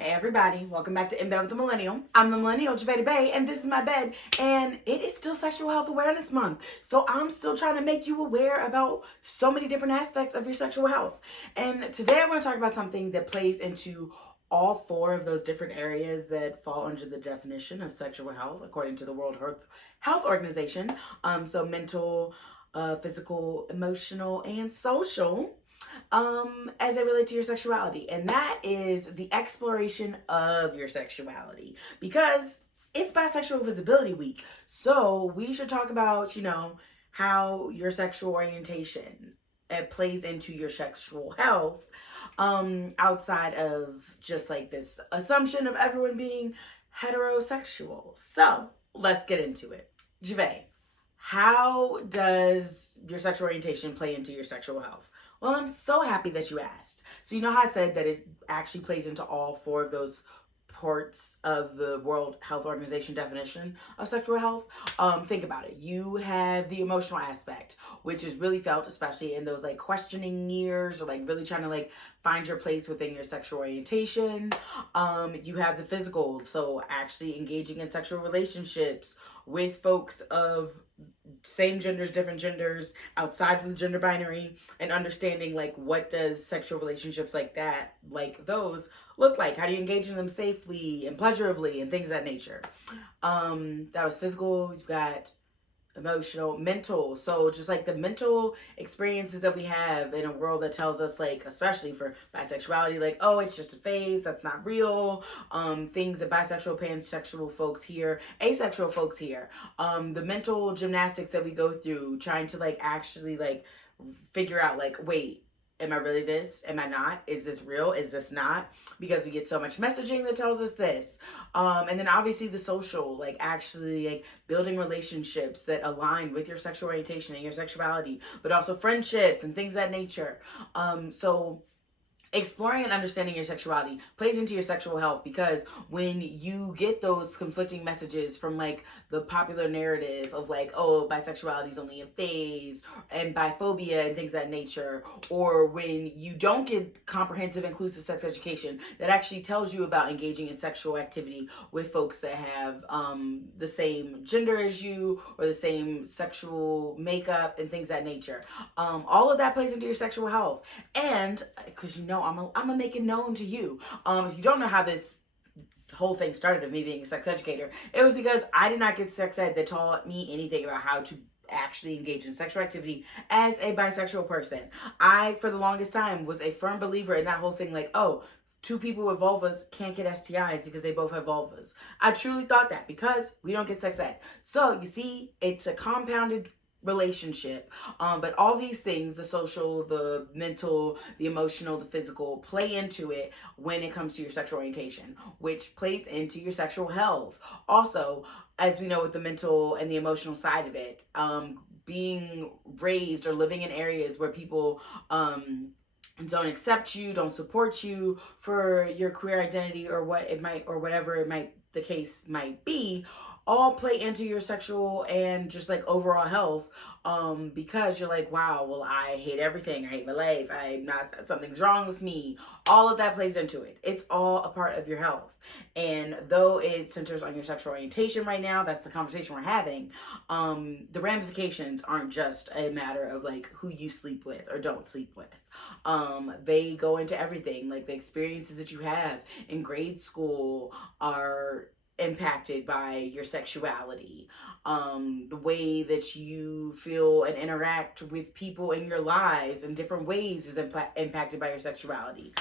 Hey everybody, welcome back to In Bed with the Millennial. I'm the Millennial, Javeda Bay, and this is my bed. And it is still Sexual Health Awareness Month. So I'm still trying to make you aware about so many different aspects of your sexual health. And today I want to talk about something that plays into all four of those different areas that fall under the definition of sexual health, according to the World Health Organization. So mental, physical, emotional, and social, as they relate to your sexuality. And that is the exploration of your sexuality, because it's Bisexual Visibility Week. So we should talk about, how your sexual orientation plays into your sexual health, outside of just like this assumption of everyone being heterosexual. So let's get into it. Jave, how does your sexual orientation play into your sexual health? Well, I'm so happy that you asked. So you know how I said that it actually plays into all four of those parts of the World Health Organization definition of sexual health? Think about it. You have the emotional aspect, which is really felt, especially in those like questioning years, or like really trying to like find your place within your sexual orientation. You have the physical, so actually engaging in sexual relationships with folks of same genders, different genders, outside of the gender binary, and understanding like what does sexual relationships like that, like those, look like. How do you engage in them safely and pleasurably and things of that nature? That was physical. You've got emotional, mental. So just like the mental experiences that we have in a world that tells us, like, especially for bisexuality, like, oh, it's just a phase, that's not real. Things that bisexual, pansexual folks hear, asexual folks hear. The mental gymnastics that we go through trying to like actually like figure out like, wait, am I really this? Am I not? Is this real? Is this not? Because we get so much messaging that tells us this. And then obviously the social, like actually like building relationships that align with your sexual orientation and your sexuality, but also friendships and things of that nature. So exploring and understanding your sexuality plays into your sexual health, because when you get those conflicting messages from like the popular narrative of like, oh, bisexuality is only a phase, and biphobia and things of that nature, or when you don't get comprehensive inclusive sex education that actually tells you about engaging in sexual activity with folks that have the same gender as you or the same sexual makeup and things of that nature, all of that plays into your sexual health. And because I'm gonna make it known to you. If you don't know how this whole thing started of me being a sex educator, it was because I did not get sex ed that taught me anything about how to actually engage in sexual activity as a bisexual person. I, for the longest time, was a firm believer in that whole thing, like, oh, two people with vulvas can't get STIs because they both have vulvas. I truly thought that because we don't get sex ed. So you see, it's a compounded relationship, but all these things, the social, the mental, the emotional, the physical, play into it when it comes to your sexual orientation, which plays into your sexual health. Also, as we know, with the mental and the emotional side of it, being raised or living in areas where people don't accept you, don't support you for your queer identity, or what it might, or whatever it might, the case might be, all play into your sexual and just like overall health, because you're like, wow, well, I hate everything, I hate my life, I'm not, something's wrong with me. All of that plays into it. It's all a part of your health. And though it centers on your sexual orientation right now, that's the conversation we're having, the ramifications aren't just a matter of like who you sleep with or don't sleep with. They go into everything. Like the experiences that you have in grade school are impacted by your sexuality. The way that you feel and interact with people in your lives in different ways is impacted by your sexuality.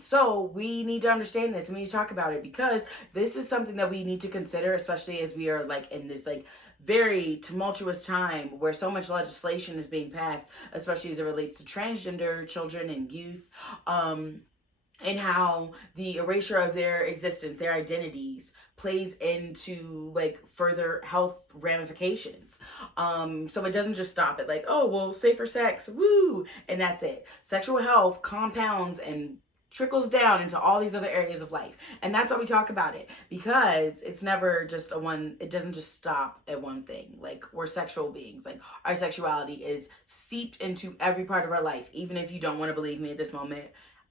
So we need to understand this and we need to talk about it, because this is something that we need to consider, especially as we are like in this like very tumultuous time where so much legislation is being passed, especially as it relates to transgender children and youth, and how the erasure of their existence, their identities, plays into like further health ramifications. So it doesn't just stop at like, oh, well, safer sex, woo, and that's it. Sexual health compounds and trickles down into all these other areas of life. And that's why we talk about it, because it's never just it doesn't just stop at one thing. Like, we're sexual beings. Like, our sexuality is seeped into every part of our life. Even if you don't want to believe me at this moment,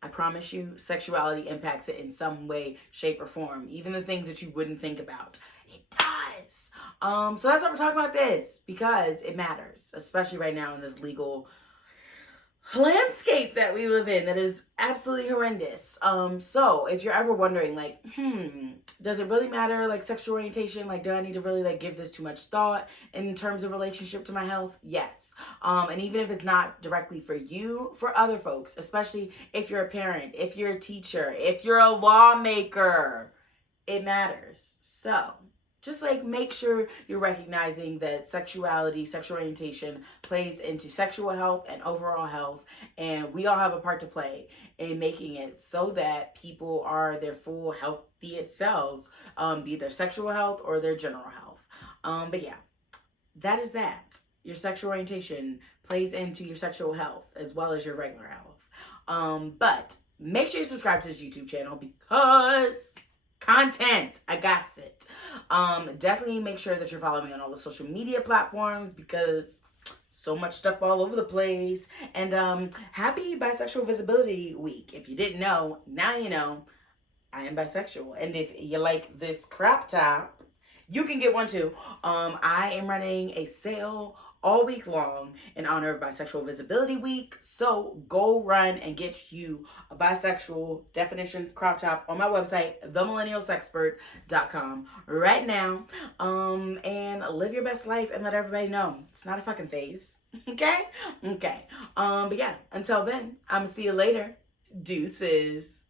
I promise you, sexuality impacts it in some way, shape, or form. Even the things that you wouldn't think about. It does. So that's why we're talking about this, because it matters, especially right now in this legal landscape that we live in that is absolutely horrendous. So if you're ever wondering, like, does it really matter, like, sexual orientation? Like, do I need to really, like, give this too much thought in terms of relationship to my health? Yes. And even if it's not directly for you, for other folks, especially if you're a parent, if you're a teacher, if you're a lawmaker, it matters. So just like make sure you're recognizing that sexuality, sexual orientation plays into sexual health and overall health. And we all have a part to play in making it so that people are their full healthiest selves, be it their sexual health or their general health. But yeah, that is that. Your sexual orientation plays into your sexual health as well as your regular health. But make sure you subscribe to this YouTube channel because content, I got it. Definitely make sure that you're following me on all the social media platforms because so much stuff all over the place. And happy Bisexual Visibility Week. If you didn't know, now you know. I am bisexual. And if you like this crop top, you can get one too. I am running a sale all week long in honor of Bisexual Visibility Week. So go run and get you a bisexual definition crop top on my website, themillennialsexpert.com right now. And live your best life and let everybody know it's not a fucking phase. Okay? Okay. But yeah, until then, I'm gonna see you later. Deuces.